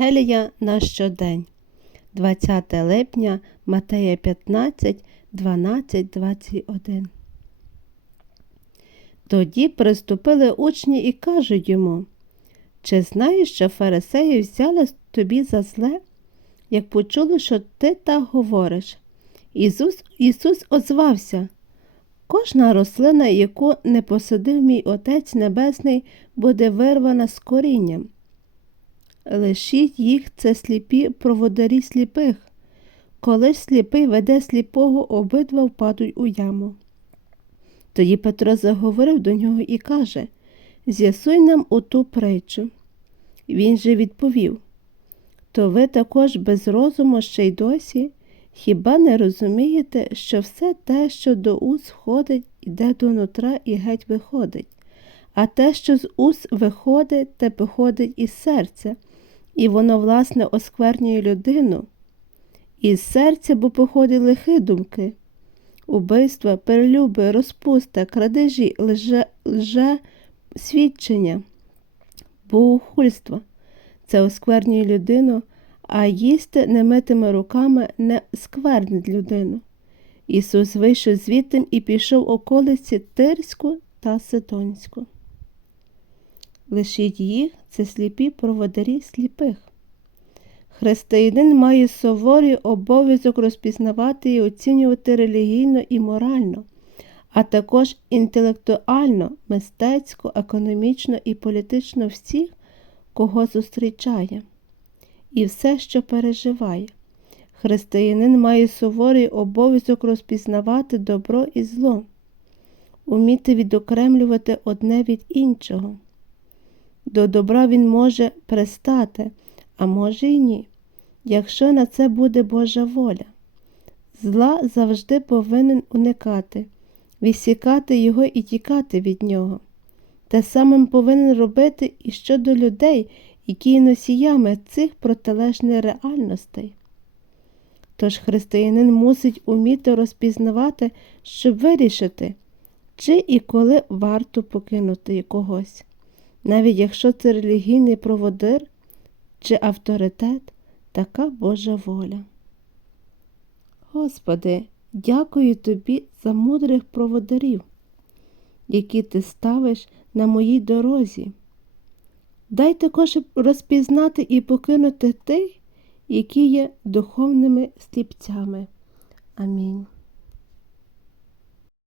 Євангелія на щодень, 20 липня Матея 15, 12, 21. Тоді приступили учні і кажуть йому, чи знаєш, що фарисеї взяли тобі за зле, як почули, що ти так говориш? Ісус, Ісус озвався. Кожна рослина, яку не посадив мій Отець Небесний, буде вирвана з корінням. Лишіть їх це сліпі проводарі сліпих. Коли ж сліпий веде сліпого, обидва впадуть у яму. Тоді Петро заговорив до нього і каже З'ясуй нам оту притчу. Він же відповів То ви також без розуму ще й досі? Хіба не розумієте, що все те, що до уст входить, іде до нутра і геть виходить, а те, що з уст виходить, те походить із серця, і воно, власне, осквернює людину. Із серця бо походять лихі думки, убивства, перелюби, розпуста, крадежі, лже, лже свідчення, богохульство. Це осквернює людину, а їсти немитими руками не сквернить людину. Ісус вийшов звідти і пішов околиці Тирську та Ситонську. Лишіть їх це сліпі проводарі сліпих. Християнин має суворий обов'язок розпізнавати і оцінювати релігійно і морально, а також інтелектуально, мистецько, економічно і політично всіх, кого зустрічає, і все, що переживає. Християнин має суворий обов'язок розпізнавати добро і зло, уміти відокремлювати одне від іншого. До добра він може пристати, а може й ні, якщо на це буде Божа воля. Зла завжди повинен уникати, відсікати його і тікати від нього. Те самим повинен робити і щодо людей, які носіями цих протилежних реальностей. Тож християнин мусить уміти розпізнавати, щоб вирішити, чи і коли варто покинути когось, навіть якщо це релігійний проводир чи авторитет, така Божа воля. Господи, дякую Тобі за мудрих проводарів, які ти ставиш на моїй дорозі. Дай також розпізнати і покинути тих, які є духовними сліпцями. Амінь.